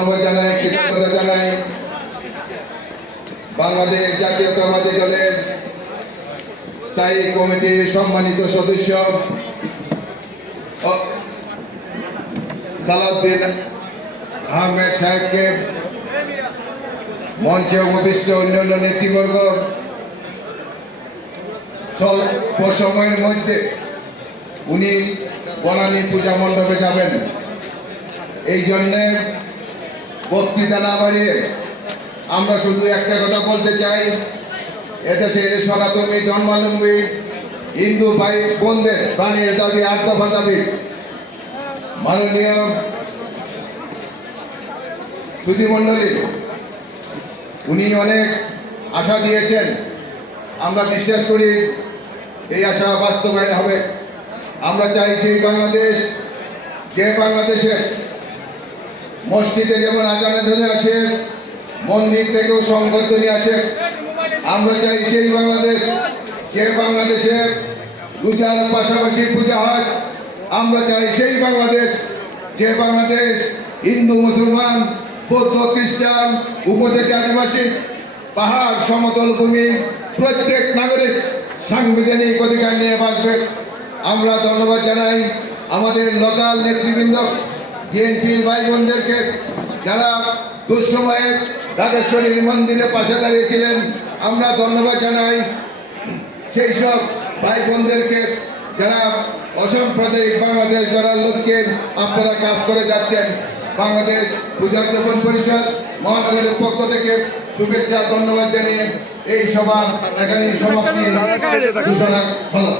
ধন্যবাদ জানাই, কৃতজ্ঞতা জানাই বাংলাদেশ জাতীয়তাবাদী দলের স্থায়ী কমিটির সম্মানিত সদস্য সালাউদ্দিন আহমেদ সাহেবকে, মঞ্চে উপবিষ্ট অন্যান্য নেতৃবর্গ, স্বল্প সময়ের মধ্যে উনি বনানী পূজা মণ্ডপে যাবেন। এই জন্যে বক্তৃতা না বাড়িয়ে আমরা শুধু একটা কথা বলতে চাই, এদেশের সনাতনী ধর্মাবলম্বী হিন্দু ভাই বোনদের প্রাণের দাবি, 8 দফা দাবি মাননীয় সুধীমণ্ডলী উনি অনেক আশা দিয়েছেন। আমরা বিশ্বাস করি এই আশা বাস্তবায়ন হবে। আমরা চাই সেই বাংলাদেশ, যে বাংলাদেশে মসজিদে যেমন আজানের ধ্বনি আসে, মন্দির থেকেও সংগঠনী আসে। আমরা চাই সেই বাংলাদেশ, যে বাংলাদেশে রোজার পাশাপাশি পূজা হয়। আমরা চাই সেই বাংলাদেশ, যে বাংলাদেশ হিন্দু, মুসলমান, বৌদ্ধ, খ্রিস্টান, উপজাতি, আদিবাসী, পাহাড়, সমতল ভূমি প্রত্যেক নাগরিক সাংবিধানিক অধিকার নিয়ে বাঁচবে। আমরা ধন্যবাদ জানাই আমাদের লোকাল নেতৃবৃন্দ, বিএনপির ভাই বোনদেরকে, যারা দুঃসময়ে ঢাকেশ্বরী মন্দিরে পাশে দাঁড়িয়েছিলেন। আমরা ধন্যবাদ জানাই সেই সব ভাই বোনদেরকে যারা অসাম্প্রদায়িক বাংলাদেশ গড়ার লক্ষ্যে আপনারা কাজ করে যাচ্ছেন। বাংলাদেশ পূজার্চন পরিষদ মহানগরের পক্ষ থেকে শুভেচ্ছা, ধন্যবাদ জানিয়ে এই সভা এখানে সমাপ্তি ঘোষণা হলো।